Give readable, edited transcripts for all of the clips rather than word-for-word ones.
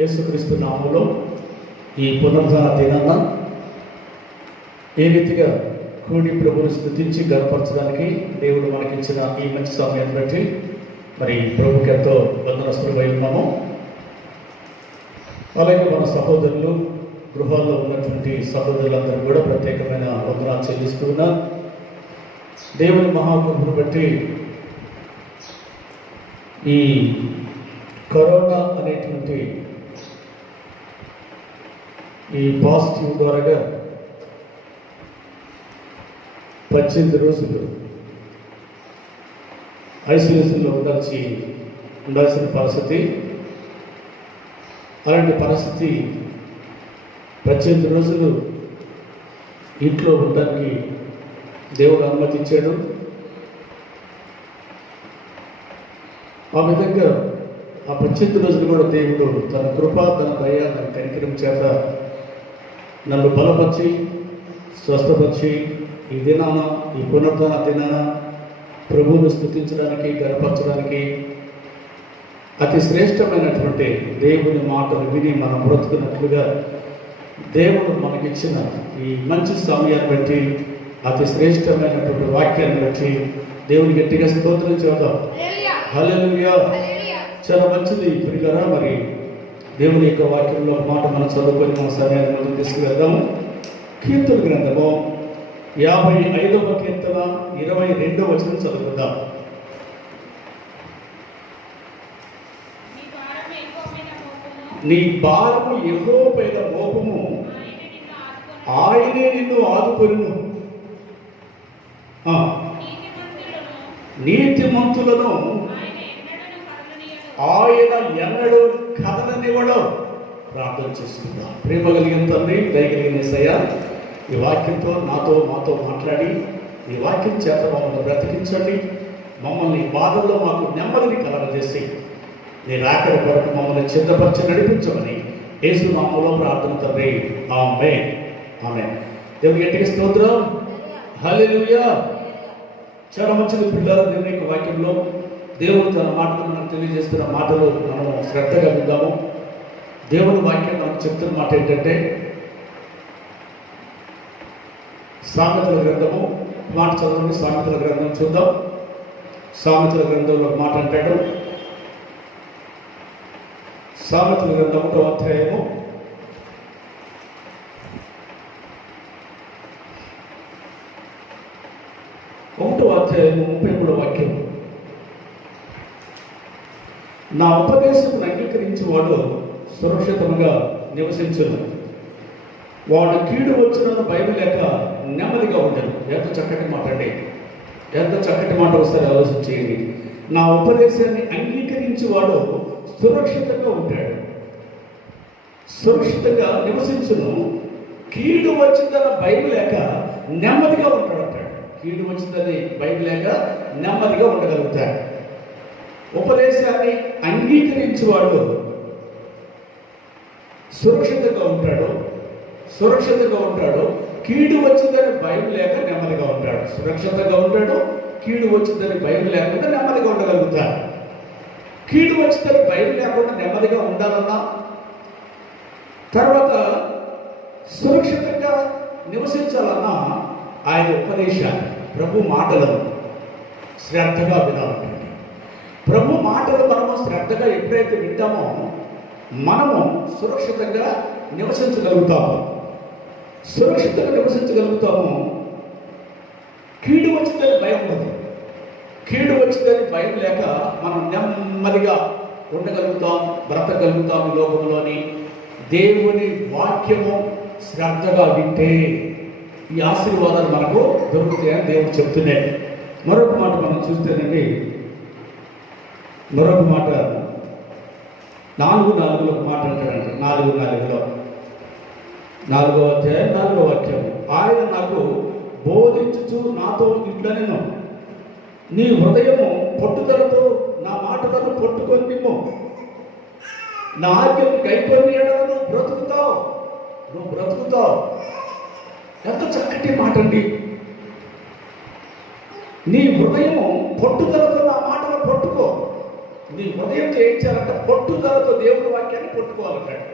యేసుక్రీస్తు నామములో ఈ పునరుద్ధాన దినాన ఏ రీతిగా కూడి ప్రభువుని స్తుతించి గర్వపరచడానికి దేవుడు మనకిచ్చిన ఈ మంచి సమయాన్ని బట్టి మరి ప్రభుకి ఎంతో వందనస్తులమై ఉన్నాము. అలాగే మన సహోదరులు, గృహాల్లో ఉన్నటువంటి సహోదరులందరూ కూడా ప్రత్యేకమైన వందనాలు చెల్లిస్తూ ఉన్నారు. దేవుని మహాకృపను బట్టి ఈ కరోనా అనేటువంటి ఈ పాజిటివ్ ద్వారాగా 18 రోజులు ఐసోలేషన్లో ఉండాల్సిన పరిస్థితి. అలాంటి పరిస్థితి 18 రోజులు ఇంట్లో ఉండడానికి దేవుడు అనుమతించాడు. ఆ విధంగా ఆ 18 రోజులు కూడా దేవుడు తన కృప, తన దయ, తన కనికరం చేత నన్ను బలపరిచి స్వస్థపరిచి ఈ దినాన, ఈ పునరుద్ధాన దినాన ప్రభువును స్తుతించడానికి, గర్వపరచడానికి అతి శ్రేష్టమైనటువంటి దేవుని మాటలు విని మనం బ్రతుకున్నట్లుగా దేవుడు మనకిచ్చిన ఈ మంచి సమయాన్ని బట్టి, అతి శ్రేష్టమైనటువంటి వాక్యాన్ని బట్టి దేవుని గట్టిగా స్తోత్రం చేద్దాం. హల్లెలూయా. చాలా మంచిది ప్రియులారా. మరి దేవుని యొక్క వాక్యంలో ఒక మాట మనం చదువుకొని మన సమయాన్ని ముందుకు తీసుకువెళ్దాము. కీర్తన గ్రంథము 55వ కీర్తన 22వ వచనం చదువుకుందాం. నీ భారము యెహోవాపైన మోపము, ఆయనే నిన్ను ఆదుకొనును. నీతిమంతులను ఆయన ఎన్నడూ కదలనివ్వడు. ప్రార్థన చేసుకుందాం. ప్రేమ కలిగిన తండ్రి, దయగలిగిన యేసయ్యా, ఈ వాక్యంతో మాతో మాట్లాడి ఈ వాక్యం చేత మమ్మల్ని బ్రతికించండి. మమ్మల్ని బాధల్లో మాకు నెమ్మదిని కలగజేసి నీ రాకడ కొరకు మమ్మల్ని సిద్ధపరిచి నడిపించమని యేసు నామములో ప్రార్థన తండ్రి. ఆమేన్. ఆమేన్. దేవుని గట్టిగా స్తోత్రం. హల్లెలూయా. చాలా మంచిది పిల్లలు. దేవుని యొక్క వాక్యంలో దేవుడు తన మాటలు మనకు తెలియజేస్తున్న మాటలు మనం శ్రద్ధగా విందాము. దేవుని వాక్యం మనకు చెప్తున్న మాట ఏంటంటే, సామెతల గ్రంథము మాట చదవండి. సామెతల గ్రంథం చూద్దాం. సామెతల గ్రంథంలో ఒక మాట అంటాడు. సామెతల గ్రంథం 1వ అధ్యాయము 33వ వాక్యం. నా ఉపదేశమును అంగీకరించేవాడు సురక్షితంగా నివసించును, వాడు కీడు వచ్చిన భయం లేక నెమ్మదిగా ఉండను. ఎంత చక్కటి మాట అండి. ఎంత చక్కటి మాట వస్తారు ఆలోచన చేయండి. నా ఉపదేశాన్ని అంగీకరించేవాడు సురక్షితంగా ఉంటాడు, సురక్షితంగా నివసించును, కీడు వచ్చిందన్న భయం లేక నెమ్మదిగా ఉంటాడు అంటాడు. కీడు వచ్చిందని భయం లేక నెమ్మదిగా ఉండగలుగుతాడు. ఉపదేశాన్ని అంగీకరించేవాడు సురక్షితంగా ఉంటాడు, కీడు వచ్చిందని భయం లేక నెమ్మదిగా ఉంటాడు. సురక్షితంగా ఉంటాడు, కీడు వచ్చిందని భయం లేకుండా నెమ్మదిగా ఉండగలుగుతాడు. కీడు వచ్చిందని భయం లేకుండా నెమ్మదిగా ఉండాలన్నా, తర్వాత సురక్షితంగా నివసించాలన్నా ఆయన ఉపదేశాన్ని, ప్రభు మాటలను శ్రద్ధగా వినాలంటే, ప్రభు మాటలు మనము శ్రద్ధగా ఎప్పుడైతే వింటామో మనము సురక్షితంగా నివసించగలుగుతాము. కీడు వచ్చిందని భయం ఉండదు. కీడు వచ్చిందని భయం లేక మనం నెమ్మదిగా ఉండగలుగుతాం, బ్రతకగలుగుతాం. ఈ లోకంలోని దేవుని వాక్యము శ్రద్ధగా వింటే ఈ ఆశీర్వాదాలు మనకు దొరుకుతాయని దేవుడు చెప్తున్నాడు. మరొక మాట మనం చూస్తేనండి, మరొక మాట 4:4 ఒక మాట అంటాడండి. 4:4లో 4వ అధ్యాయం 4వ వాక్యం. ఆయన నాకు బోధించుచు నాతో ఇట్లనెను, నీ హృదయము పట్టుదలతో నా మాటలను పట్టుకొని నిమ్ము, నా ఆజ్ఞను కైకొని ఎడల నువ్వు బ్రతుకుతావు. ఎంత చక్కటి మాట అండి. నీ హృదయము పట్టుదలతో నా మాటలు పట్టుకో. నీ హృదయంతో ఏం చేయాలంటే పట్టుదలతో దేవుని వాక్యాన్ని పట్టుకోవాలంటాడు.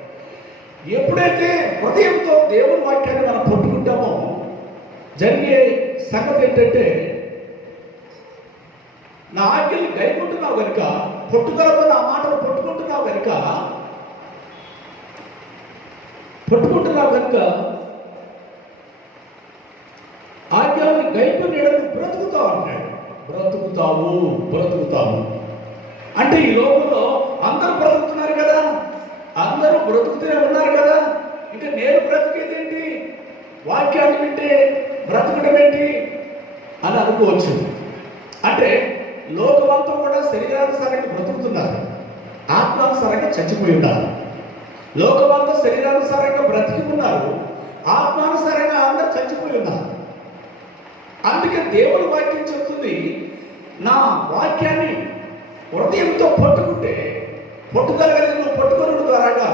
ఎప్పుడైతే హృదయంతో దేవుని వాక్యాన్ని మనం పట్టుకుంటామో జరిగే సంగతి ఏంటంటే, నా ఆజ్ఞల్ని గైకుంటున్నావు కనుక, పట్టుదలతో నా మాటలు పట్టుకుంటున్నావు కనుక ఆజ్ఞల్ని గైకునేడు బ్రతుకుతావు అంటాడు. బ్రతుకుతావు అంటే ఈ లోకంలో అందరూ బ్రతుకుతున్నారు కదా, అందరూ బ్రతుకుతూనే ఉన్నారు కదా, ఇంకా నేను బ్రతికేది ఏంటి, వాక్యాన్ని వింటే బ్రతకడం ఏంటి అని అనుకోవచ్చు. అంటే లోకమంతా కూడా శరీరానుసారంగా బ్రతుకుతున్నారు, ఆత్మానుసారంగా చచ్చిపోయి ఉన్నారు. లోకమంతా శరీరానుసారంగా బ్రతికి ఉన్నారు, ఆత్మానుసారంగా అందరూ చచ్చిపోయి ఉన్నారు. అందుకే దేవుని వాక్యం చెప్తుంది, నా వాక్యాన్ని హృదయంతో పట్టుకుంటే, పట్టుదల కలిగి నువ్వు పట్టుకోవడం ద్వారాగా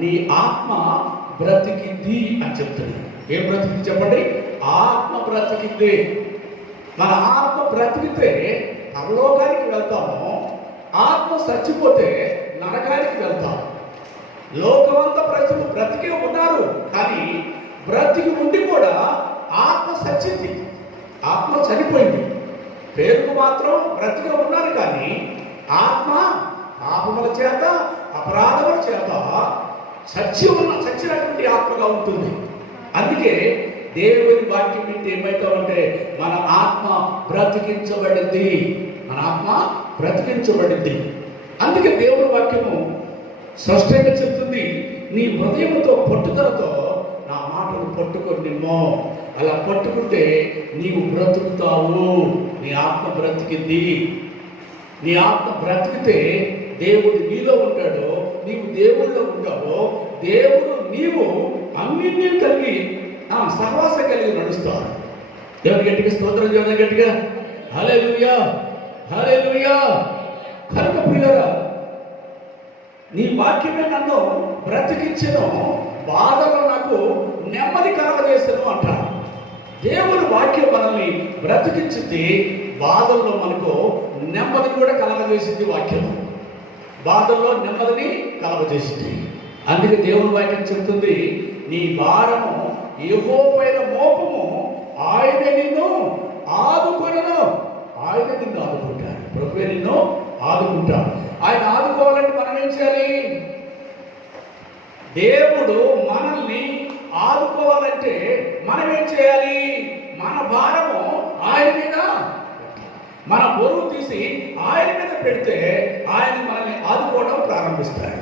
నీ ఆత్మ బ్రతికింది అని చెప్తుంది. ఏం బ్రతికింది చెప్పండి? ఆత్మ బ్రతికింది. మన ఆత్మ బ్రతికితే పరలోకానికి వెళ్తాము, ఆత్మ చచ్చిపోతే నరకానికి వెళ్తాము. లోకమంతా ప్రజలు బ్రతికే ఉన్నారు, కానీ బ్రతికి ఉండి కూడా ఆత్మ చచ్చింది, ఆత్మ చనిపోయింది. పేరుకు మాత్రం బ్రతికే ఉన్నారు, కానీ ఆత్మ పాపముల చేత అపరాధముల చేత చచ్చినటువంటి ఆత్మగా ఉంటుంది. అందుకే దేవుని వాక్యం వింటే ఏమైతామంటే మన ఆత్మ బ్రతికించబడింది, మన ఆత్మ బ్రతికించబడింది. అందుకే దేవుని వాక్యము స్పష్టంగా చెప్తుంది, నీ హృదయంతో పట్టుదలతో నా మాటలు పట్టుకొని నిమ్మో, అలా పట్టుకుంటే నీవు బ్రతుకుతావు. నీ ఆత్మ బ్రతికింది. నీ ఆత్మ బ్రతికితే దేవుడు నీలో ఉంటాడో, నీవు దేవుళ్ళో ఉంటావో, దేవుడు నీవు అన్నింటినీ కలిగి సహవాసం కలిగి నడుస్తావు. దేవుని గట్టిగా స్తోత్రం చేయాలి, గట్టిగా హల్లెలూయా హల్లెలూయా. కనుక ప్రియులారా, నీ వాక్యమే నన్ను బ్రతికించెను, బాధలో నాకు నెమ్మది కలగజేసెను అంటారు. దేవుని వాక్యం మనల్ని బ్రతికించింది, బాధల్లో మనకు నెమ్మదిని కూడా కలగజేసింది. వాక్యం బాధల్లో నెమ్మదిని కలగజేసింది. అందుకే దేవుని వాక్యం చెప్తుంది, నీ భారము యెహోవాపైన మోపము, ఆయనే నిన్ను ఆదుకొనును. ఆయనే నిన్ను ఆదుకుంటాడు. ప్రభువే నిన్ను ఆదుకుంటాడు. ఆయన ఆదుకోవాలంటే మనం ఏం చేయాలి? దేవుడు మనల్ని ఆదుకోవాలంటే మనం ఏం చేయాలి? మన భారము ఆయన మీద, మన బరువు తీసి ఆయన మీద పెడితే ఆయన మనల్ని ఆదుకోవడం ప్రారంభిస్తాడు.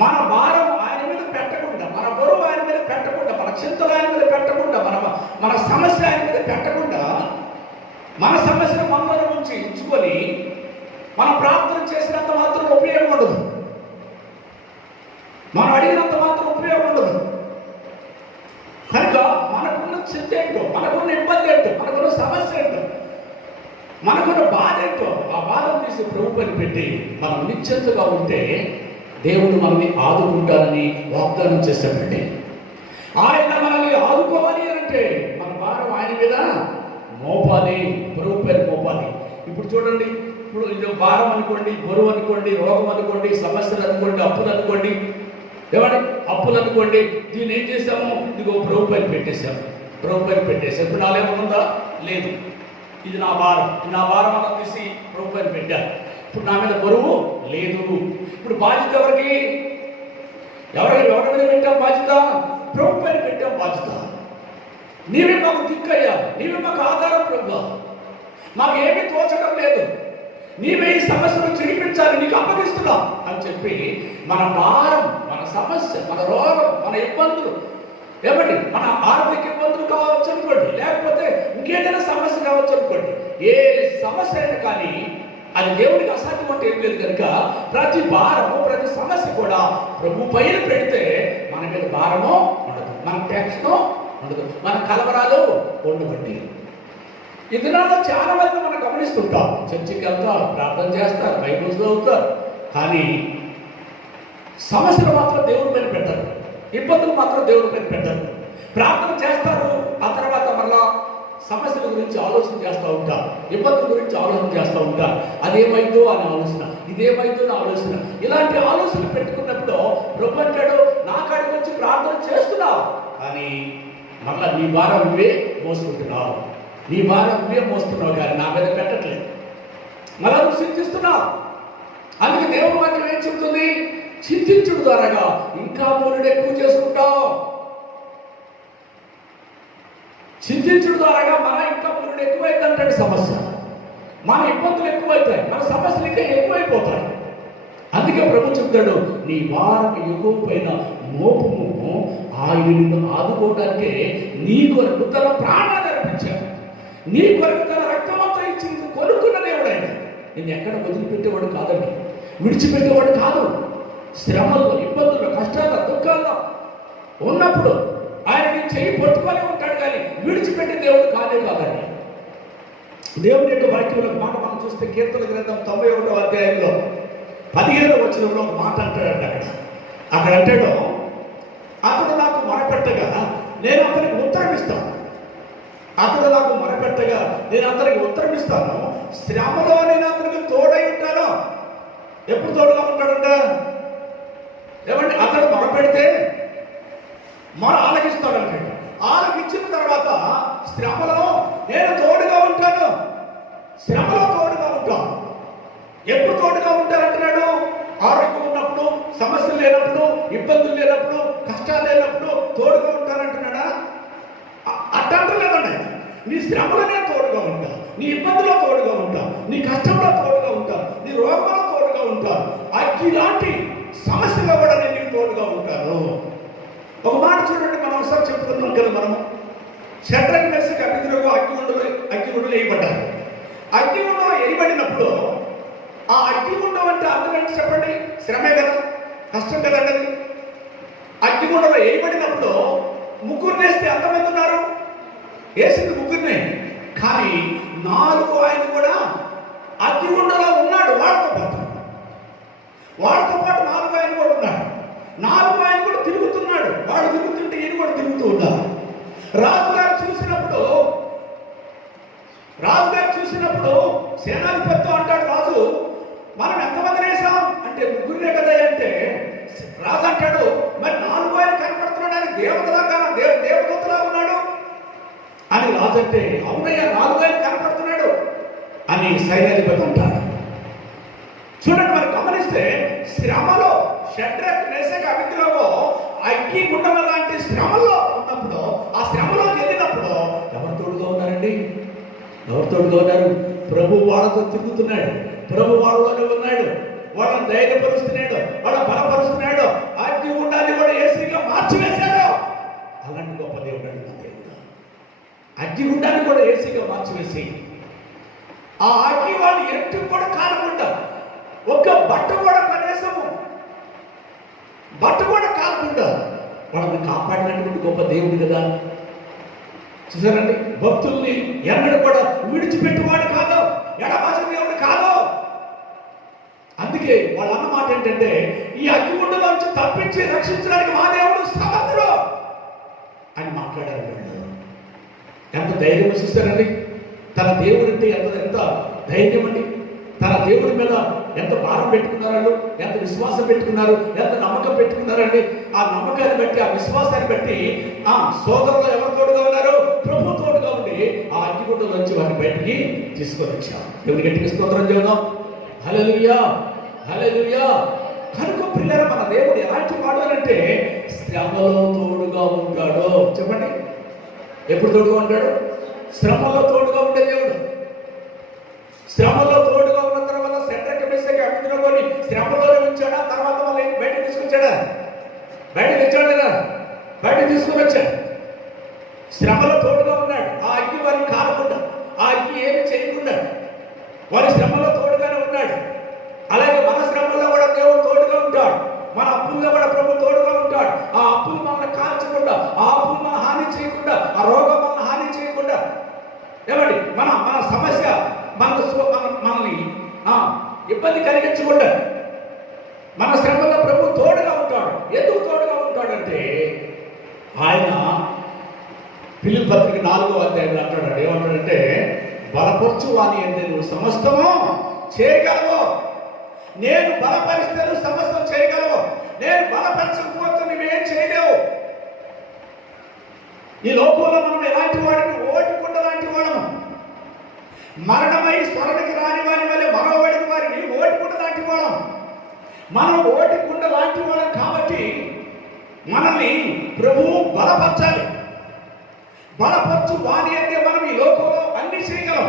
మన భారం ఆయన మీద పెట్టకుండా, మన బరువు ఆయన మీద పెట్టకుండా, మన చింతలు ఆయన మీద పెట్టకుండా, మన సమస్య ఆయన మీద పెట్టకుండా, మన సమస్యను మనలో ఉంచుకొని మనం ప్రార్థన చేసినంత మాత్రం ఉపయోగం ఉండదు, మనం అడిగినంత మాత్రం ఉపయోగం ఉండదు. కనుక మనకున్న చింత ఏంటో, మనకున్న ఇబ్బంది ఏంటో, మనకున్న సమస్య ఏంటో, మనకున్న బాధ ఏంటో, ఆ బాధను తీసి ప్రభు పని పెట్టి మనం నిశ్చింతగా ఉంటే దేవుడు మనల్ని ఆదుకుంటారని వాగ్దానం చేశాడండి. ఆయన మనల్ని ఆదుకోవాలి అంటే మన భారం ఆయన మీద మోపాలి, ప్రభు పేరు మోపాలి. ఇప్పుడు చూడండి, ఇప్పుడు ఇది భారం అనుకోండి, బరువు అనుకోండి, రోగం అనుకోండి, సమస్యలు అనుకోండి, అప్పులు అనుకోండి, ఏమండి అప్పులు అనుకోండి, దీన్ని ఏం చేసాము? ఇదిగో ప్రభు పైన పెట్టేశాము, ప్రభు పైన పెట్టేసాం. ఇప్పుడు నాలేమనుందా? లేదు. ఇది నా భారం, నా భారం అలా తీసి ప్రభు పైన పెట్టాను. ఇప్పుడు నా మీద బరువు లేదు. ఇప్పుడు బాధ్యత ఎవరికి? ఎవరి మీద పెట్టాం బాధ్యత? ప్రభు పైన పెట్టాం బాధ్యత. నీవే మాకు దిక్కయ్యా, నీవే మాకు ఆధారం ప్రభు, మాకు ఏమీ తోచడం లేదు, నీవే ఈ సమస్యను చిడిపించాలి, నీకు అప్పగిస్తున్నాం అని చెప్పి మన భారం, మన సమస్య, మన రోగం, మన ఇబ్బందులు, ఏమండి మన ఆర్థిక ఇబ్బందులు కావచ్చు అనుకోండి, లేకపోతే ఇంకేదైనా సమస్య కావచ్చు అనుకోండి, ఏ సమస్య అయినా కానీ అది దేవుడికి అసాధ్యం అంటే ఏం లేదు. కనుక ప్రతి భారము, ప్రతి సమస్య కూడా ప్రభు పైన పెడితే మన మీద భారము ఉండదు, మన టెన్షను ఉండదు, మన కలవరాలు ఉండవండి. ఈ దినాల్లో చాలా మంది మనం గమనిస్తుంటాం, చర్చికి వెళ్తారు, ప్రార్థన చేస్తారు, బైబిల్ చదువుతారు, కానీ సమస్యలు మాత్రం దేవుడి పైన పెట్టరు, ఇబ్బందులు మాత్రం దేవుడి పైన పెట్టరు. ప్రార్థన చేస్తారు, ఆ తర్వాత మళ్ళా సమస్యల గురించి ఆలోచన చేస్తూ ఉంటారు, ఇబ్బందుల గురించి ఆలోచన చేస్తూ ఉంటారు. అదేమైందో అని ఆలోచన, ఇదేమైందో అని ఆలోచన. ఇలాంటి ఆలోచన పెట్టుకున్నప్పుడు ప్రభు అంటాడు, నా కాడికి వచ్చి ప్రార్థన చేస్తున్నావు కానీ మళ్ళా నీ భారం నువ్వే మోసుకుంటున్నావు, నీ భారం నువ్వే మోస్తున్నావు కానీ నా మీద పెట్టట్లేదు, మళ్ళా నువ్వు చింతిస్తున్నావు. అందుకే దేవుని వాక్యం ఏం చెప్తుంది? చింతించుడు ద్వారాగా ఇంకా మూలుడు ఎక్కువ చేసుకుంటావు. చింతించుడు ద్వారాగా మన ఇంకా మూలుడు ఎక్కువైందంటే సమస్య, మన ఇబ్బందులు ఎక్కువైతాయి, మన సమస్యలు ఇంకా ఎక్కువైపోతాయి. అందుకే ప్రభు చెప్తాడు, నీ భారం ఎక్కువ పైన మోపము, ఆయన నిన్ను ఆదుకోవడానికే నీ కొరకు తన ప్రాణాన్ని అర్పించాడు, నీ కొరకు తన రక్తమంతా ఇచ్చి కొనుక్కున్న దేవుడైనా నిన్ను ఎక్కడ వదిలిపెట్టేవాడు కాదండి, విడిచిపెట్టేవాడు కాదు. శ్రమల్లో, ఇబ్బందుల్లో, కష్టాల్లో, దుఃఖాల్లో ఉన్నప్పుడు ఆయన నీ చెయ్యి పట్టుకొని ఉంటాడు కానీ విడిచిపెట్టే దేవుడు కాదే కాదండి. దేవుని యొక్క వాక్యంలో మాట మనం చూస్తే కీర్తన గ్రంథం 91వ అధ్యాయంలో 15వ వచనంలో ఒక మాట అంటాడంట. అక్కడ అంటాడు, అతడు నాకు మొరపెట్టగా నేను అతనికి ఉత్తరం ఇస్తాను, అతడు నాకు మొరపెట్టగా నేను అతనికి ఉత్తరం ఇస్తాను, శ్రమలో నేను అతనికి తోడై ఉంటాను. ఎప్పుడు తోడుగా ఉంటాడంట? ఏమంటే అతడు మొరపెడితే ఆలకిస్తాడంటే, ఆలకించిన తర్వాత శ్రమలో నేను తోడుగా ఉంటాను, శ్రమలో తోడుగా ఉంటాను. ఎప్పుడు తోడుగా ఉంటారంటున్నాడు? ఆరోగ్యం ఉన్నప్పుడు, సమస్యలు లేనప్పుడు, ఇబ్బందులు లేనప్పుడు, కష్టాలు లేనప్పుడు తోడుగా ఉంటానంటున్నాడా? అట్టంటలేదండి. నీ శ్రమలో నేను తోడుగా ఉంటా, నీ ఇబ్బందిలో తోడుగా ఉంటా, నీ కష్టంలో తోడుగా ఉంటా, నీ రోగంలో తోడుగా ఉంటా, అగ్గి లాంటి సమస్యలో కూడా నేను నీకు తోడుగా ఉంటాను. ఒక మాట చూడండి, మనం ఒకసారి చెప్పుకున్నాం కదా, మనము షడ్రక్ మెషక్ అబేద్నెగో అగ్నిగుండంలో వేయబడ్డారు. అగ్నిగుండంలో వేయబడినప్పుడు ఆ అగ్నిగుండం అంటే అర్థం ఏంటి చెప్పండి? శ్రమే కదా, కష్టం కదండి. అది అగ్నిగుండంలో వేయబడినప్పుడు ముగ్గురు వేస్తే ఎంతమంది ఉన్నారు? వేసింది ముగ్గురినే, కానీ 4 ఆయన కూడా అగ్నిగుండంలో ఉన్నాడు. వాళ్ళతో పాటు 4 ఆయన కూడా ఉన్నాడు. 4 ఆయన కూడా తిరుగుతున్నాడు. వాడు తిరుగుతుంటే ఈయన కూడా తిరుగుతూ ఉన్నారు. రాజుగారు చూసినప్పుడు సేనాధిపతితో అంటాడు రాజు, మనం ఎంతమంది వేసాం అంటే ముగ్గురినే కదా. అంటే రాజు అంటాడు, మరి 4 ఆయన కనపడుతున్నాడు, ఆయన దేవతలాగా దేవదూతలా ఉన్నాడు అని రాజు అంటే, అవునయ్యా 4 ఆయన కనపడుతున్నాడు అని సైన్యాధిపతి అంటాడు. చూడండి, మరి గమనిస్తే శ్రమలో షడ్రక్ మెషక్ అబేద్నెగో అగ్ని గుండం లాంటి శ్రమలో ఉన్నప్పుడు, ఆ శ్రమలోకి వెళ్ళినప్పుడు ఎవరు తోడుగా ఉన్నారండి? ఎవరు తోడుగా ఉన్నారు? ప్రభు వాళ్ళతో తిరుగుతున్నాడు, ప్రభు వాళ్ళలోనే ఉన్నాడు, వాళ్ళని ధైర్యపరుస్తున్నాడు, వాళ్ళ బలపరుస్తున్నాడు. అగ్ని గుండాన్ని కూడా ఏసీగా మార్చివేశాడు. అలాంటి గొప్ప దేవుడు అండి మన దేవుడు. అగ్ని గుండాన్ని కూడా ఏసీగా మార్చివేసి ఆ అగ్ని వాళ్ళు ఎట్టు కూడా కాలకుండా, ఒక్క బట్ట కూడా కనీసము బట్ట కూడా కాకుండా వాళ్ళని కాపాడినటువంటి గొప్ప దేవుడు కదా. చూసారండి, భక్తుల్ని ఎన్నడూ కూడా విడిచిపెట్టువాడు కాదు, ఎడబాసిన దేవుడు కాదు. అందుకే వాళ్ళ అన్న మాట ఏంటంటే, ఈ అగ్నిగుండంలో నుంచి తప్పించి రక్షించడానికి మా దేవుడు సమర్థుడు అని మాట్లాడారు. ఎంత ధైర్యం చూస్తారండి. తన దేవుడు అంటే ఎంత ధైర్యం అండి. తన దేవుడి మీద ఎంత భారం పెట్టుకున్నారు, ఎంత విశ్వాసం పెట్టుకున్నారు, ఎంత నమ్మకం పెట్టుకున్నారండి. ఆ నమ్మకాన్ని బట్టి, ఆ విశ్వాసాన్ని బట్టి ఆ సోదరులు ఎవరు తోడుగా ఉన్నారు? ప్రభు తోడుగా ఉండి ఆ అగ్నిగుండం నుంచి వారిని బయటికి తీసుకొని వచ్చారు. దేవుని గట్టిగా స్తోత్రం చేద్దాం. హల్లెలూయా, హల్లెలూయా. కనుక పిల్లలు, మన దేవుడు ఎలాంటి వాడు అంటే శ్రమలో తోడుగా ఉంటాడు. చెప్పండి, ఎప్పుడు తోడుగా ఉంటాడు? శ్రమలో తోడుగా ఉండే దేవుడు. శ్రమలో తోడుగా ఉన్న తర్వాత షడ్రక్ మెషక్ అబేద్నెగోని శ్రమలోనే ఉంచాడా? తర్వాత మళ్ళీ బయటకు తీసుకొచ్చాడా? బయటకు తెచ్చాడు కదా, బయటకు తీసుకుని వచ్చాడు. శ్రమలో తోడుగా ఉన్నాడు. ఆ అగ్ని వారిని కాలకుండా, ఆ అగ్ని ఏమి చేయకుండా వారి శ్రమలో తోడుగానే ఉన్నాడు. అలాగే మన శ్రమల్లో కూడా దేవుడు తోడుగా ఉంటాడు. మన అప్పుల్లో కూడా ప్రభు తోడుగా ఉంటాడు. ఆ అప్పులు మనల్ని కాల్చకుండా, ఆ అప్పులు మన హాని చేయకుండా, ఆ రోగం మన హాని చేయకుండా, ఏమండి మన సమస్య మనల్ని ఇబ్బంది కలిగించకుండా మన శ్రమలో ప్రభు తోడుగా ఉంటాడు. ఎందుకు తోడుగా ఉంటాడంటే ఆయన ఫిలిప్పీ పత్రిక 4వ అధ్యాయంలో అంటాడు, ఏమంటాడంటే బలపరచు వాని అంటే నువ్వు సమస్తము చేయగలవు. నేను బలపరిస్తే నువ్వు సమస్తం చేయగలవు. నేను బలపరచకపోతే నువ్వేం చేయలేవు. ఈ లోకంలో మనం ఎలాంటి వాడిని, ఓటికుండ లాంటి వాడము. మరణమై స్మరణకి రాని వారి వల్ల మరవబడిన వారిని ఓటికుండ లాంటి వాడం. మనం ఓటికుండ లాంటి వాడం కాబట్టి మనల్ని ప్రభువు బలపరచాలి. బలపరచు వాని అంటే మనం ఈ లోకంలో అన్ని చేయగలం.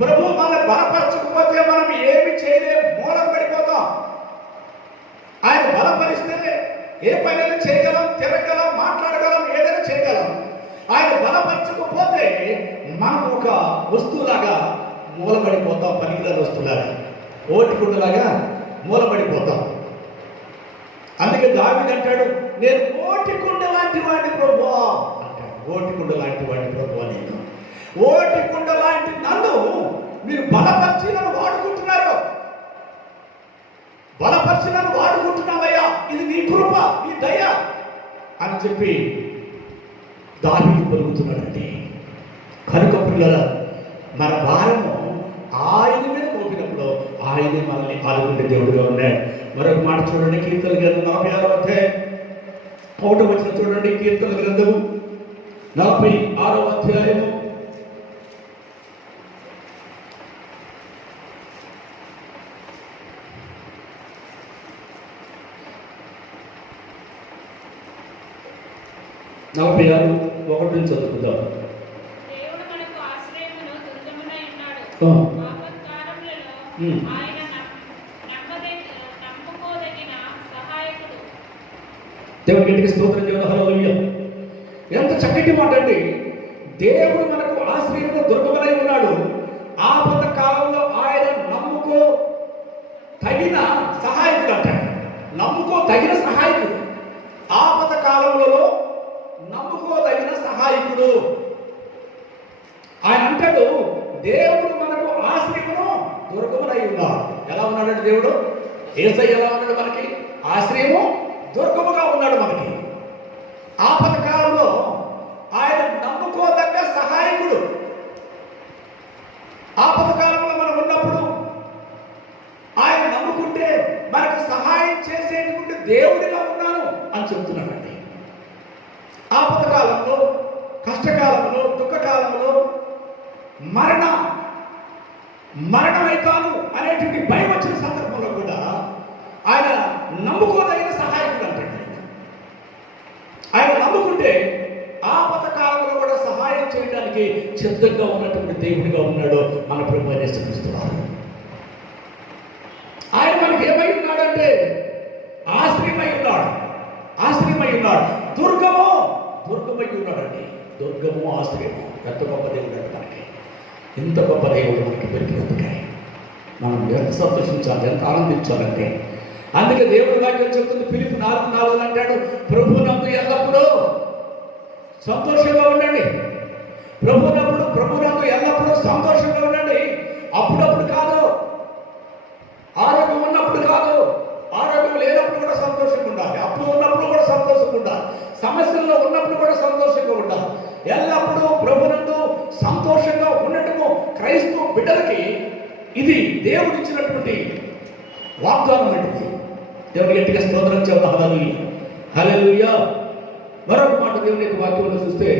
ప్రభు మనల్ని బలపరచకపోతే మనం ఏమి చేయలేము, మూలం పడిపోతాం. ఆయన బలపరిస్తే ఏ పనైనా చేయగలం, తిరగలం, మాట్లాడగలం, ఏదైనా చేయగలం. ఆయన బలపరచకపోతే మనం ఒక వస్తువులాగా మూలపడిపోతాం, పనికిరాని వస్తువులాగా, ఓటికుండలాగా మూలపడిపోతాం. అందుకే దావీదు అంటాడు, నేను ఓటికుండ లాంటి వాడిని ప్రభువా అంటాడు. ఓటికుండ లాంటి వాడిని ప్రభువా, నేను ఓటికుండ లాంటి నన్ను మీరు బలపరిచి నన్ను వాడుకుంటున్నారు. బలపరిచి నన్ను వాడుకుంటున్నావయ్యా, ఇది నీ కృప, నీ దయ అని చెప్పి దావీదు పలుకుతున్నాడండి. కనుక పిల్లల మన భారము ఆయన మీద మోపినప్పుడు ఆయనే మనల్ని ఆదుకునే దేవుడుగా ఉన్నాడు. మరొక మాట చూడండి, కీర్తన గ్రంథం 46వ అధ్యాయం 1వ వచనం చూడండి. కీర్తన గ్రంథము 46వ అధ్యాయము 46:1 నుంచి చదువుకుందాం. దేవుడు మనకు ఆశ్రయమును దుర్గమునై ఉన్నాడు. ఆపత్కాలములలో ఆయన నమ్ముకోదగిన సహాయకుడు. దేవుని గట్టిగా స్తోత్రం చేద్దాం. హల్లెలూయా. ఎంత చక్కటి మాట అండి. దేవుడు మనకు ఆశ్రయమును దుర్గమునై ఉన్నాడు. ఆపద కాలంలో ఆయన నమ్ముకో తగిన సహాయకుడు అంటాడు. నమ్ముకో తగిన సహాయకుడు. ఆపద కాలంలో నమ్ముకోదగిన సహాయకుడు ఆయన అంటాడు. దేవుడు మనకు ఆశ్రయమును దుర్గమునై ఉన్నాడు. ఎలా ఉన్నాడంటే దేవుడు, యేసయ్య ఎలా ఉన్నాడు? మనకి ఆశ్రయము దుర్గముగా ఉన్నాడు. మనకి ఆపద కాలంలో ఆయన నమ్ముకోదగ్గ సహాయకుడు. ఆపద కాలంలో మనం ఉన్నప్పుడు ఆయన నమ్ముకుంటే మనకు సహాయం చేసేటువంటి దేవుడిగా ఉన్నాను అని చెప్తున్నాడండి. ఆపద కాలంలో, కష్టకాలంలో, దుఃఖకాలంలో మరణమైతాను అనేటువంటి భయం వచ్చిన సందర్భంలో కూడా ఆయన నమ్ముకోదగిన సహాయకుడు అంటాడు. ఆయన నమ్ముకుంటే ఆపద కాలంలో కూడా సహాయం చేయడానికి సిద్ధంగా ఉన్నటువంటి దేవుడిగా ఉన్నాడు మన ప్రభువు యేసు క్రీస్తు. ఆయన మనకి ఏమై ఉన్నాడంటే ఆశ్రయమై ఉన్నాడు. ఆశ్రయమై ఉన్నాడు. దుర్గమై ఉన్నాడండి. దుర్గము, ఆశ్రయము. ఎంత గొప్ప దేవుడు అంటే మనకి, ఇంత గొప్ప దేవుడు మనకి దొరికినందుకే మనం ఎంత సంతోషించాలి, ఎంత ఆనందించాలంటే. అందుకే దేవుడు వాక్యం చెప్తుంది. ఫిలిప్పీ 4:4 అంటాడు, ప్రభువునందు ఎల్లప్పుడూ సంతోషంగా ఉండండి. ప్రభువునందు ఎల్లప్పుడూ సంతోషంగా ఉండండి. అప్పుడప్పుడు కాదు, ఆరోగ్యం ఉన్నప్పుడు కాదు, ఆరోగ్యం లేనప్పుడు కూడా సంతోషంగా ఉండాలి. అప్పుడు ఉన్నప్పుడు కూడా సంతోషంగా ఉండాలి. సమస్యల్లో ఉన్నప్పుడు కూడా సంతోషంగా ఉండాలి. ఎల్లప్పుడూ ప్రభువునందు సంతోషంగా ఉండటము క్రైస్తవ బిడ్డలకి ఇది దేవుడిచ్చినటువంటి వాగ్దానం అండి. దేవుని గట్టిగా స్తోత్రం చెప్తాం. హల్లెలూయా, హల్లెలూయా. మరొక మాట దేవుని యొక్క వాక్యంలో చూస్తే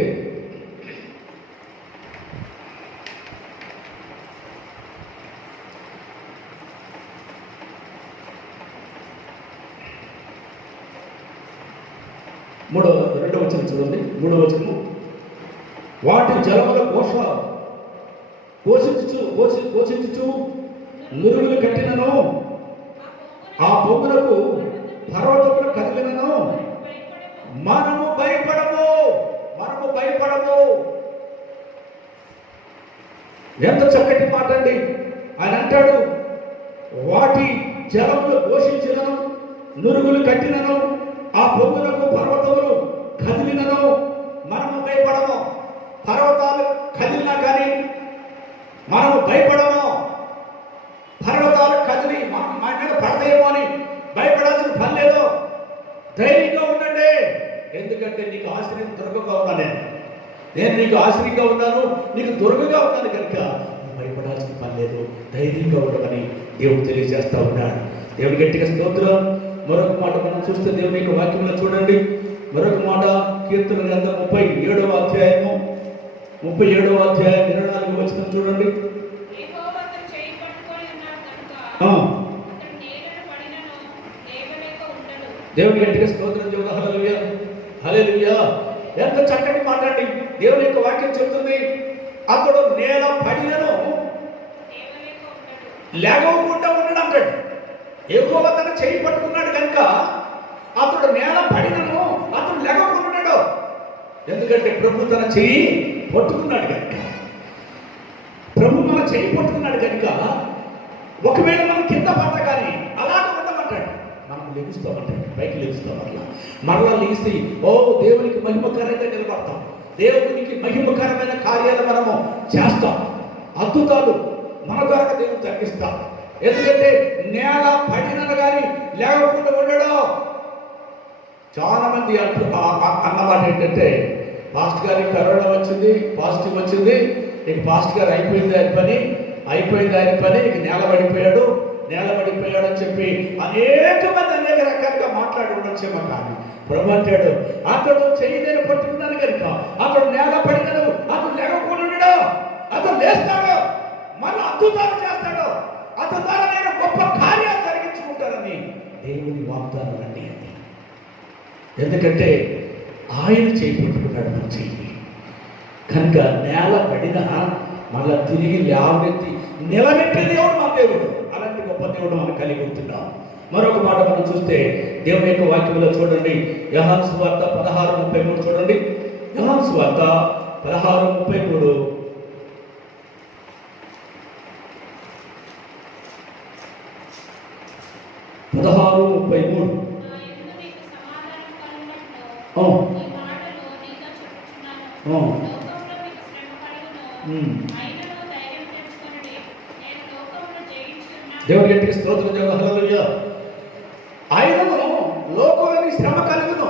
రెండవ వచనం చూడండి. 3వ వచనము, వాటి జలముల పోషించుచు నురుగులు కట్టినను, ఆ పొంగులకు పర్వతములు కదిలినను మనము భయపడము. ఎంత చక్కటి మాట అండి. ఆయన అంటాడు, వాటి జలములు పోషించినను, నురుగులు కట్టినను, ఆ పొంగులకు పర్వతములు కదిలినను మనము భయపడము. పర్వతాలు కదిలినా కానీ మనము భయపడము. పర్వతాలు కదిలి మా మీద పడతాయేమో అని భయపడాల్సిన పని లేదు. ధైర్యంగా ఉండండి. ఎందుకంటే నీకు ఆశ్రయం దుర్గంగా ఉన్నా నేను. నేను నీకు ఆశ్రయంగా ఉన్నాను, నీకు దుర్గగా ఉన్నాను కనుక నువ్వు భయపడాల్సిన పని లేదు, ధైర్యంగా ఉండమని దేవుడు తెలియజేస్తా ఉన్నాడు. దేవుని గట్టిగా స్తోత్రం. మరొక మాట మనం చూస్తే దేవుని యొక్క వాక్యంలో చూడండి, మరొక మాట కీర్తన గ్రంథం 37వ అధ్యాయము 37వ అధ్యాయం 24వ వచనం చూడండి. యెహోవా తన చేయి పట్టుకొని ఉన్నాడు కనుక ఆ, అతడు నేలను పడినను లేవలేక ఉండడు. దేవుని గట్టిగా స్తోత్రం చెబుతా. హల్లెలూయా, హల్లెలూయా. ఎంత చక్కటి మాట అండి. దేవుని యొక్క వాక్యం చెబుతుంది, అతడు నేల పడినను లేవలేక ఉండడు. లేవకుండా ఉండడం అంటాడు. యెహోవా తన చేయి పట్టుకున్నాడు కనుక అతడు నేల పడినను అతడు లేవకుండా ఉన్నాడు. ఎందుకంటే ప్రభు తన చెయ్యి పట్టుకున్నాడు కనుక, ప్రభు మన చెయ్యి పట్టుకున్నాడు కనుక ఒకవేళ మనం కింద పడ్డ కానీ అలాగే ఉండమంటాడు. మనం లెగుస్తామంటాడు, పైకి లెగుస్తాం. మరలా లేచి ఓ దేవునికి మహిమకరంగా నిలబడతాం, దేవునికి మహిమకరమైన కార్యాలు మనము చేస్తాం, అద్భుతాలు మన ద్వారా దేవుడు తగ్గిస్తాం. ఎందుకంటే నేల పడినను కానీ లేవకుండా ఉండడం. చాలా మంది అన్నమాట ఏంటంటే, పాస్ట్ గారికి కరోనా వచ్చింది, పాజిటివ్ వచ్చింది, ఇక పాస్ట్ గారు అయిపోయింది ఆయన పని, ఇక నేల పడిపోయాడు అని చెప్పి అనేక మంది అనేక రకాలుగా మాట్లాడి ఉండొచ్చేమో. కానీ ప్రభు అంటాడు, అతడు చెయ్యి పట్టుకున్నాను కనుక అతడు నేల పడినను అతడు లేవకుండా, అతడు లేస్తాడు, మన అద్భుతాలు చేస్తాడు, అతని ద్వారా నేను గొప్ప కార్యాలు జరిగించుకుంటానని దేవుని వాగ్దానం అండి. ఎందుకంటే ఆయన చేయి పట్టుకున్నాడు మన చెయ్యి కనుక నేల పడిన మళ్ళా తిరిగి లేవనెత్తి నిలబెట్టే దేవుడు మన దేవుడు. అలాంటి గొప్ప దేవుడు మనం కలిగి ఉంటున్నాం. మరొక మాట మనం చూస్తే దేవుని యొక్క వాక్యంలో చూడండి, యోహాను సువార్త 16:33 చూడండి. యోహాను సువార్త 16:33. నా యందు నీకు సమాధానం కలుగునట్లు ఈ మాటలు నీతో చెప్పుచున్నాను. లోకంలో మీకు శ్రమ కలుగును, అయినను ధైర్యం తెచ్చుకొనుడి, నేను లోకమును జయించి ఉన్నాను. దేవుని గట్టిగా స్తోత్రం చెబుదాం. హల్లెలూయా. ఆయనను లోకంలోని శ్రమ కలుగును.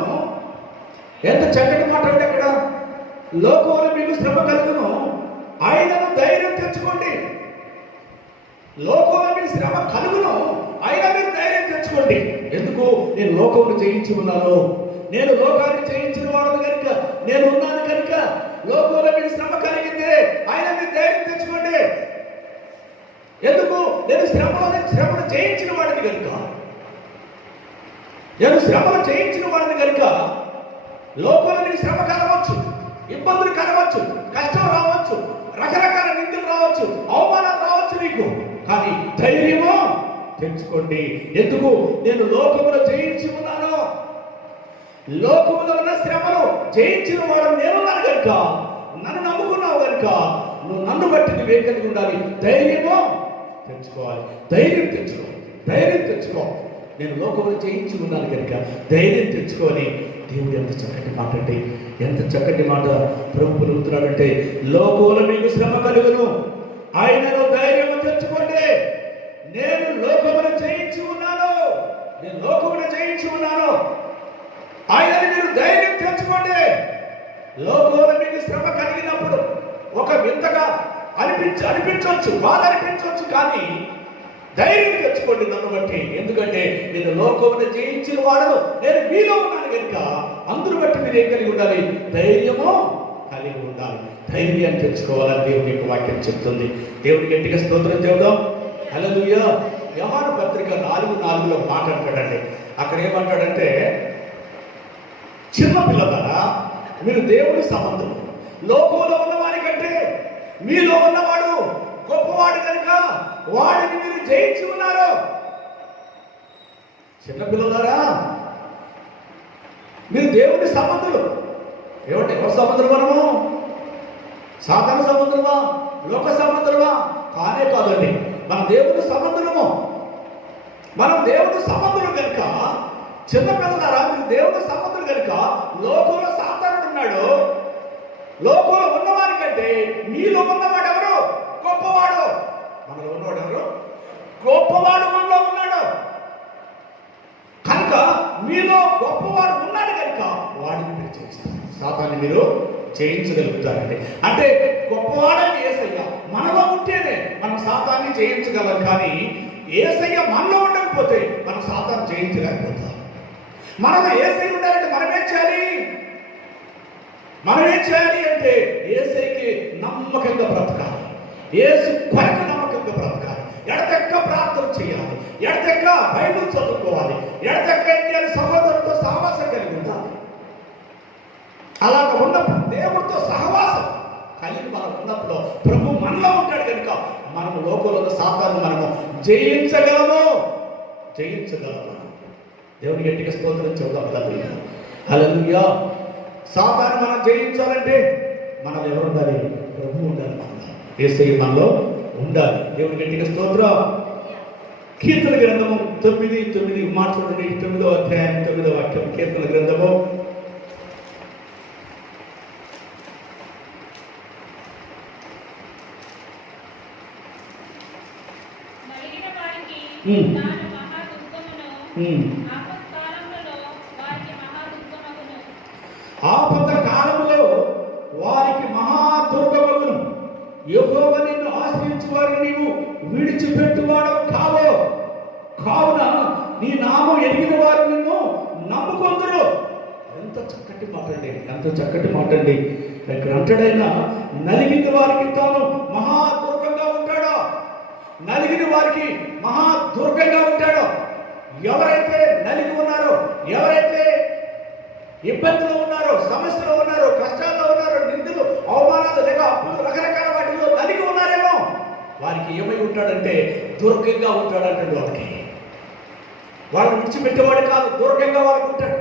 ఎంత చక్కటి మాట్లాడి అక్కడ, లోకంలో మీకు శ్రమ కలుగును, ఆయనను ధైర్యం తెచ్చుకోండి. లోకంలో మీకు శ్రమ కలుగును, అయినా మీరు ధైర్యం తెచ్చుకోండి. ఎందుకు? నేను లోకమును జయించి ఉన్నాను, నేను లోకాన్ని జయించిన వాడు కనుక, నేను ఉన్నాను కనుక లోకంలో మీకు శ్రమ కలిగింది, అయినా మీరు ధైర్యం తెచ్చుకోండి. ఎందుకు? నేను శ్రమను జయించిన వాడిని కనుక, నేను శ్రమను జయించిన వాడిని కనుక లోకంలో నీకు శ్రమ కలవచ్చు, ఇబ్బందులు కలవచ్చు, కష్టం రావచ్చు, రకరకాల నిందలు రావచ్చు, అవమానాలు రావచ్చు నీకు, కానీ ధైర్యము తెచ్చుకోండి. ఎందుకు? నేను లోకమును జయించి ఉన్నాను, లోకములో ఉన్న శ్రమను జయించిన వాడు నేనున్నాను కనుక, నన్ను నమ్ముకున్నావు కనుక నువ్వు నన్ను బట్టి నువ్వే కలిగి ఉండాలి. ధైర్యము తెచ్చుకోవాలి. ధైర్యం తెచ్చుకో. నేను లోకమును జయించి ఉన్నాను కనుక ధైర్యం తెచ్చుకొని, దేవుడు ఎంత చక్కటి మాట అంటే, ఎంత చక్కటి మాట ప్రభు పలుకుతున్నాడంటే, లోకంలో మీకు శ్రమ కలుగును, ఆయనను ధైర్యం తెచ్చుకోండి, నేను లోకమును జయించి ఉన్నాను, ఆయనని మీరు ధైర్యం తెచ్చుకోండి. లోకంలో మీకు శ్రమ కలిగినప్పుడు ఒక వింతగా అనిపించవచ్చు, బాధ అనిపించవచ్చు, కానీ ధైర్యం తెచ్చుకోండి నన్ను బట్టి. ఎందుకంటే నేను లోకమును జయించిన వాడను, నేను మీలో ఉన్నాను కనుక అందరూ బట్టి మీరు ఏం కలిగి ఉండాలి? ధైర్యము కలిగి ఉండాలి. ధైర్యాన్ని తెచ్చుకోవాలని దేవుని యొక్క వాక్యం చెప్తుంది. దేవుని గట్టిగా స్తోత్రం చెబుదాం. హల్లెలూయా. యోహాను పత్రిక 4:4లో మాట్లాడతాడండి. అక్కడ ఏమంటాడంటే, చిన్న పిల్లలారా మీరు దేవుని సంబంధం, లోకంలో ఉన్నవారి కంటే మీలో ఉన్నవాడు గొప్పవాడు కనుక వాడిని మీరు జయించి ఉన్నారు. చిన్నపిల్లలారా మీరు దేవుని సంబంధులు. ఏమంటే ఎవరి సంబంధులు? మనము సాధారణ సంబంధులమా, లోక సంబంధులమా? కానే కాదండి, మన దేవుని సంబంధులము. మనం దేవుని సంబంధులు కనుక, చిన్నపిల్లలారా మీరు దేవుని సంబంధులు కనుక, లోకంలో సాధారణ ఉన్నాడు, లోకంలో ఉన్నవారి కంటే మీలో ఉన్నవాడు ఎవరు? గొప్పవాడు. మనలో ఉన్నవాడు ఎవరు? గొప్పవాడు మనలో ఉన్నాడు కనుక, మీలో గొప్పవాడు ఉన్నాడు కనుక వాడిని మీరు జయిస్తారు. సాతాన్ని మీరు జయించగలుగుతారండి. అంటే గొప్పవాడని యేసయ్య మనలో ఉంటేనే మనం సాతాన్ని జయించగలం. కానీ యేసయ్య మనలో ఉండకపోతే మనం సాతాన్ని జయించలేకపోతాం. మనలో యేసయ్య ఉండాలంటే మనం ఏం చేయాలి అంటే యేసయ్యకి నమ్మకంగా బ్రతకాలి. యేసు కొరకు నమ్మకంగా బ్రతకాలి. ఎడతెక్క ప్రార్థన చేయాలి. ఎడతెక్క బైబిల్ చదువుకోవాలి. ఎడతెక్క సహోదరులతో సహవాసం కలిగి ఉండాలి. అలాగ ఉన్నప్పుడు దేవుడితో సహవాసం కలిగి మనం ఉన్నప్పుడు ప్రభు మనలో ఉంటాడు కనుక మనం లోకంలో సాతాన్ని మనము జయించగలము. దేవుని గట్టిగా స్తోత్రం చెబుదాం. హల్లెలూయా. సాతాన్ని మనం జయించాలంటే మనలో ఎవరు ఉండాలి? ప్రభు ఉండాలి. యేసయ్య మనలో ఉండాలి. దేవుని గట్టిగా స్తోత్రం. కీర్తన గ్రంథము 9:9 మాట చూడండి. 9వ అధ్యాయం 9వ వాక్యం. కీర్తన గ్రంథము ఆపద కాలంలో వారికి మహాదుర్గమగును. యెహోవా నిన్ను ఆశ్రయించు వారిని నీవు విడిచిపెట్టువాడవు కావున నీ నామం ఎరిగిన వారు నిన్ను నమ్ముకొందురు. ఎంత చక్కటి మాట అండి. ఇక్కడ అంటాడైనా నలిగిన వారికి తాను మహాదుర్గంగా ఉంటాడో. నలిగిన వారికి మహాదుర్గంగా ఉంటాడో. ఎవరైతే నలిగి ఉన్నారో, ఎవరైతే ఇబ్బందులు ఉన్నారో, సమస్యలు ఉన్నారో, కష్టాల్లో ఉన్నారో, నిందలు, అవమానాలు, లేక అప్పులు, రకరకాల వాటిలో నలిగి ఉన్నారేమో వారికి ఏమై ఉంటాడంటే దుర్గంగా ఉంటాడంటాడు. వాళ్ళు విడిచిపెట్టేవాడు కాదు, దుర్గంగా వాళ్ళకు ఉంటాడు.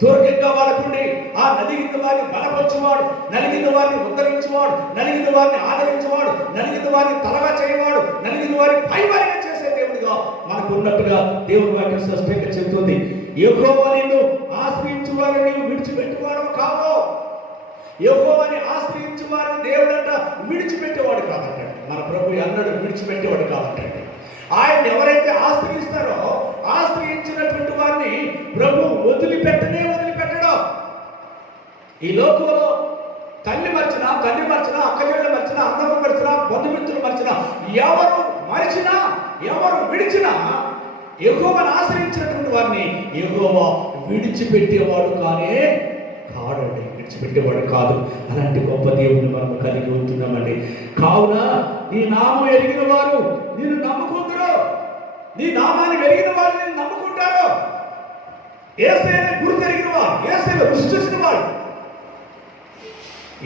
దుర్గంగా వాళ్ళకుండి ఆ నలిగిన వారిని బలపరచువాడు, నలిగిన వారిని ఉద్ధరించేవాడు, నలిగిన వారిని ఆదరించేవాడు, నలిగిన వారిని తలగా చేయవాడు, నలిగిన వారిని పైవారిగా చేసే దేవుడిగా మనకు ఉన్నట్టుగా దేవుని వాక్యం స్పష్టంగా చెబుతుంది. యెహోవా నిన్ను ఆశ్రయించు వారిని నీవు విడిచిపెట్టువాడు కావో. యెహోవాని ఆశ్రయించు వారిని దేవుడంట విడిచిపెట్టేవాడు కాదంటాడు. మన ప్రభు అన్నాడు విడిచిపెట్టేవాడు కాదంటాడు. ఆయన ఎవరైతే ఆశ్రయిస్తారో ఆశ్రయించినటువంటి వారిని ప్రభు వదిలిపెట్టడో. ఈ లోకంలో తల్లి మర్చినా, తండ్రి మర్చినా, అక్కచెల్లెలు మర్చినా, అన్నలు మర్చినా, బంధుమిత్రులు మర్చినా, ఎవరు మరిచినా, ఎవరు విడిచినా యెహోవాను ఆశ్రయించినటువంటి వారిని యెహోవా విడిచిపెట్టేవాడు కాడండి. విడిచిపెట్టేవాడు కాదు. అలాంటి గొప్ప దేవుని మనం కలిగి ఉంటున్నామండి. కావున నీ నామం ఎరిగిన వారు నిన్ను నమ్ముకుంటారు. నీ నామాన్ని ఎరిగిన వారు నిన్ను నమ్ముకుంటారు. యేసయ్యను గుర్తు ఎరిగిన వాడు, యేసయ్యను రుచి చూసిన వాడు,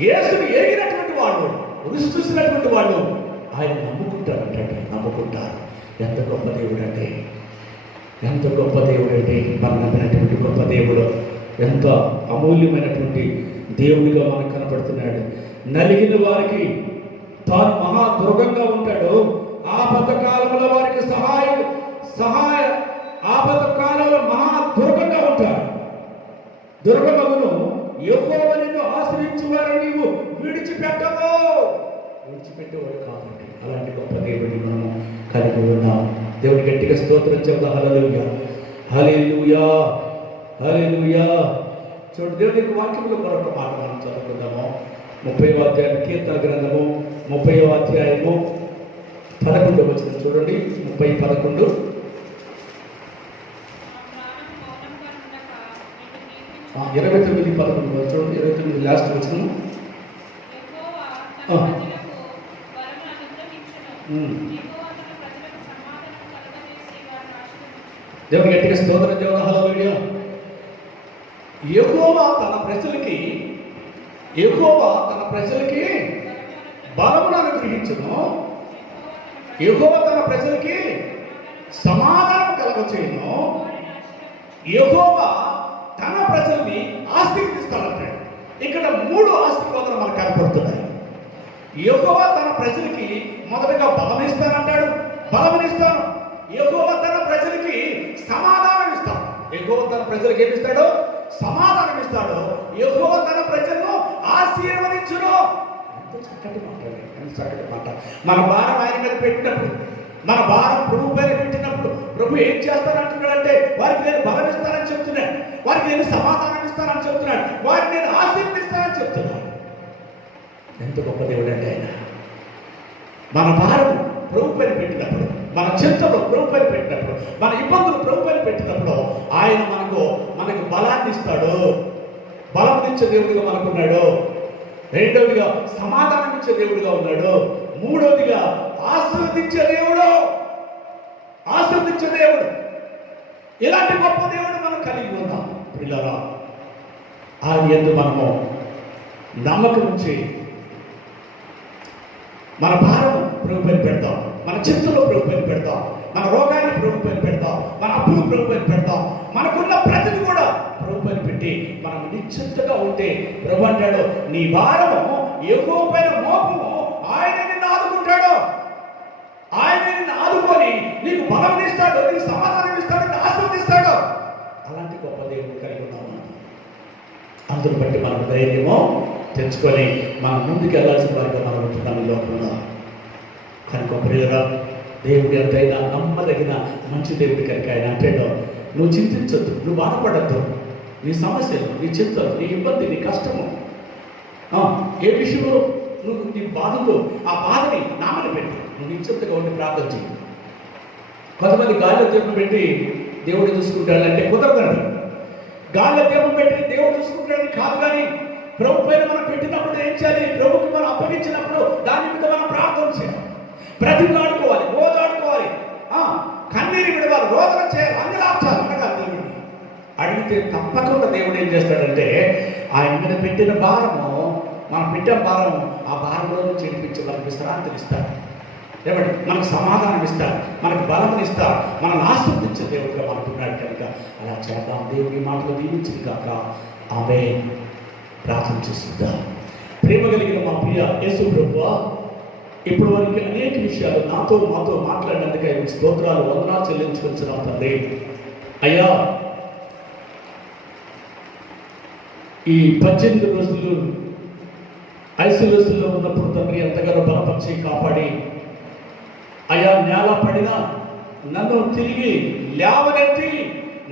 యేసుని ఎరిగినటువంటి వాడు, రుచి చూసినటువంటి వాడు ఆయన నమ్ముకుంటారు. ఎంత గొప్ప దేవుడు అంటే, ఎంత గొప్ప దేవుడు అంటే, మనటువంటి గొప్ప దేవుడు, ఎంత అమూల్యమైనటువంటి దేవుడిగా మనకు కనపడుతున్నాడు. నలిగిన వారికి తాను మహాదుర్గంగా ఉంటాడు. ఆపద కాలంలో వారికి సహాయ ఆపద కాలంలో మహాదుర్గంగా ఉంటాడు. దుర్గమగును. యెహోవా నిన్ను ఆశ్రయించు వారిని నీవు విడిచిపెట్టేవాడు కాబట్టి అలాంటి గొప్ప దేవుడిని మనము కలిగి ఉన్నాం. దేవుని గట్టిగా స్తోత్రం చెప్తా. హల్లెలూయా. చూడండి, దేవుని యొక్క వాక్యంలో మరొక మాట మనం చదువుకుందాము. 30వ అధ్యాయం కీర్తన గ్రంథము 30వ అధ్యాయము 11వ వచనం చూడండి. 30:11. ఆ 29:11 చూడండి. 29 లాస్ట్ వచనం. దేవుని గట్టిగా స్తోత్రం చెబుతా. హల్లెలూయా. యెహోవా తన ప్రజలకి బలమును అనుగ్రహించును. యెహోవా తన ప్రజలకి సమాధానం కలగచేయును. యెహోవా తన ప్రజల్ని ఆశీర్వదిస్తాడంటాడు. ఇక్కడ 3 ఆశీర్వాదాలు మనకు కనపడుతున్నాయి. యెహోవా తన ప్రజలకి మొదటగా బలమిస్తానంటాడు. యెహోవా తన ప్రజలకి సమాధానం ఇస్తాడు. యెహోవా తన ప్రజలకు ఏమిస్తాడు? సమాధానం ఇస్తాడు. యెహోవా తన ప్రజలను ఆశీర్వదించును. ఎంత చక్కటి మాట. మన భారం ఆయన మీద పెట్టినప్పుడు మన భారం ప్రభు పైన పెట్టినప్పుడు ప్రభు ఏం చేస్తానంటున్నాడంటే వారికి నేను బలం ఇస్తానని చెప్తున్నాడు, వారికి నేను సమాధానం ఇస్తానని చెప్తున్నాడు, వారికి నేను ఆశీర్వదిస్తానని చెప్తున్నాడు. ఎంత గొప్ప దేవుడు అంటే ఆయన. మన భారం ప్రభు పైన పెట్టినప్పుడు, మన చింతలు ప్రభు పైన పెట్టినప్పుడు, మన ఇబ్బందులు ప్రభు పైన పెట్టినప్పుడు ఆయన మనకు బలాన్ని ఇస్తాడు. బలం ఇచ్చే దేవుడిగా మనకున్నాడు. రెండవదిగా సమాధానం ఇచ్చే దేవుడిగా ఉన్నాడు. మూడవదిగా ఆశీర్వదించే దేవుడు. ఇలాంటి గొప్ప దేవుడు మనం కలిగి ఉన్నాం పిల్లరా. ఆయన యందు మనము నమ్మకం ఉంచి మన భారం ప్రభు పైన పెడతాం, మన చింతలో ప్రభు పైన పెడతాం, మన రోగాన్ని ప్రభు పైన పెడతాం, మన అప్పులు ప్రభు పైన పెడతాం, మనకున్న ప్రతిది కూడా ప్రభు పైన పెట్టి మనం నిశ్చింతగా ఉంటే ప్రభు అంటాడు, నీ భారము ఎక్కువ పైన మోపము, ఆయన నిన్ను ఆదుకుంటాడు. ఆయన నిన్ను ఆదుకొని నీకు బలం ఇస్తాడు, నీకు సమాధానం ఇస్తాడు, ఆశీర్వదిస్తాడు. అలాంటి గొప్ప దేవుడు కలిగి ఉన్నాము. అందును బట్టి మనకు ధైర్యము తెచ్చుకొని మనం ముందుకు వెళ్ళాల్సిన వారిగా మనం ఉంటున్నాం ఈ లోకంలో. కనుక ప్రియురా, దేవుడు ఎంతైనా నమ్మదగిన మంచి దేవుడి కనుక ఆయన అంటాడు, నువ్వు చింతించొద్దు, నువ్వు బాధపడద్దు, నీ సమస్యలు, నీ చింతలు, నీ ఇబ్బంది, నీ కష్టము, ఏ విషయంలో నువ్వు నీ బాధతో ఆ బాధని నామని పెట్టి నువ్వు నిశ్చింతగా ఉండి ప్రార్థన చేయి. కొంతమంది గాలిలో దీపం పెట్టి దేవుడు చూసుకుంటాడంటే కుదరదండి. గాలిలో దీపం పెట్టి దేవుడు చూసుకుంటాడని కాదు, కానీ ప్రభు పైన మనం పెట్టినప్పుడు ఏం చేయాలి? ప్రభుకి మనం అప్పగించినప్పుడు దాని మీద మనం ప్రార్థన చేయాలి, బ్రతిమలాడుకోవాలి, ఓదాడుకోవాలి, కన్నీరు విడవాలి, రోదన చేయాలి, అంగలార్చాలి. మనకు అడిగితే తప్పకుండా దేవుడు ఏం చేస్తాడంటే ఆయన మీద పెట్టిన భారము, మనం పెట్టిన భారం, ఆ భారంలో నుంచి విడిపించి మనకు విశ్రాంతిని ఇస్తాడు. ఏమంటే మనకు సమాధానం ఇస్తాడు, మనకు బలం ఇస్తాడు, మనల్ని ఆశీర్వదించే దేవుడుగా మనకున్నాడు. కనుక అలా చేద్దాం. దేవుడి మాటలు దీవించింది కాక ఆమె ప్రార్థన చేస్తుందాం. ప్రేమ కలిగిన మా ప్రియ యేసు ప్రభువా, ఇప్పుడు వరకు అనేక విషయాలు మాతో మాట్లాడినందుకే స్తోత్రాలు, వందనాలు చెల్లించుకుంటున్నాం తండ్రి. అయ్యా, ఈ 18 రోజులు ఐసోలేషన్లో ఉన్నప్పుడు తండ్రి ఎంతగానో బలపరిచి కాపాడి, అయ్యా నేల పడినా నన్ను తిరిగి లేవనెత్తి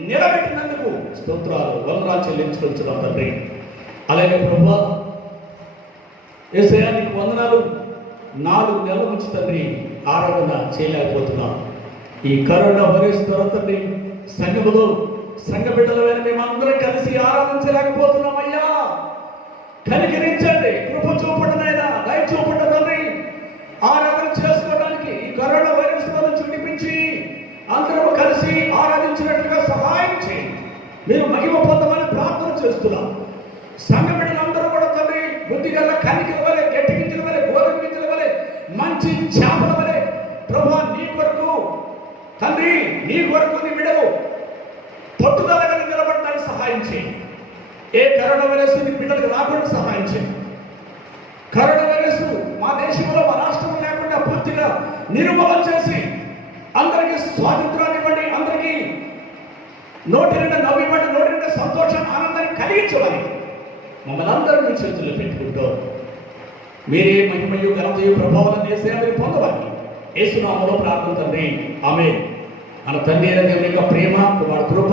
నిలబెట్టినందుకు స్తోత్రాలు, వందనాలు చెల్లించుకుంటున్నాం తండ్రి. అలాగే ప్రభువా, యేసయ్యా నీకు వందనాలు. 4 నెలల నుంచి తండ్రి ఆరాధన చేయలేకపోతున్నాం. ఈ కరోనా వైరస్ ద్వారా తండ్రి సంఘములో సంఘ బిడ్డలమైన మేమందరం కలిసి ఆరాధించలేకపోతున్నాం. అయ్యా కనికరించండి, కృప చూపండి నాయనా, దయ చూపండి తండ్రి. ఆరాధన చేసుకోవడానికి ఈ కరోనా వైరస్ నుంచి విడిపించి అందరూ కలిసి ఆరాధించినట్లుగా సహాయం చేయండి. మీరు మహిమ పొందమని ప్రార్థన చేస్తున్నాం. సంఘ బిడ్డలందరూ కూడా తండ్రి బుద్ధిగల కనికల వలె, గట్టి గింజల వలె, గోధుమ గింజల వలె, మంచి చేపల వలె ప్రభువా నీ కొరకు తండ్రి, నీ కొరకు నీ బిడ్డలు పట్టుదలగా నిలబడడానికి సహాయం చేయండి. ఏ కరోనా వైరస్ నీ బిడ్డలకు రాకుండా సహాయం చేయండి. కరోనా వైరస్ మా దేశంలో, మా రాష్ట్రంలో లేకుండా పూర్తిగా నిర్మూలన చేసి అందరికీ స్వాతంత్రాన్ని ఇవ్వండి, అందరికీ నోటి నిండా నవ్వివ్వండి, నోటి నిండా సంతోషం, ఆనందాన్ని కలిగించమని మమ్మల్ని అందరూ మీ చేతుల్లో పెట్టుకుంటూ మీరే మహిమయు ఘనతయు ప్రభావాలను చేసే మీరు పొందవాలి. యేసు నామములో ప్రార్థన తండ్రి, ఆమేన్. మన తండ్రి అయిన దేవుని యొక్క ప్రేమ, కుమారుని కృప,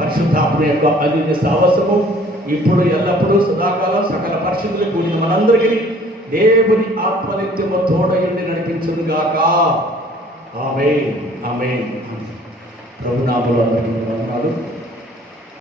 పరిశుద్ధాత్మ యొక్క అన్యోన్య సహవాసము ఇప్పుడు ఎల్లప్పుడూ సదాకాలం సకల పరిశుద్ధులు కూడిన మనందరికీ దేవుని ఆత్మనిత్యము తోడయుండి నడిపించును గాక. ఆమేన్, ఆమేన్. ప్రభునామములో అందరికీ వందనాలు.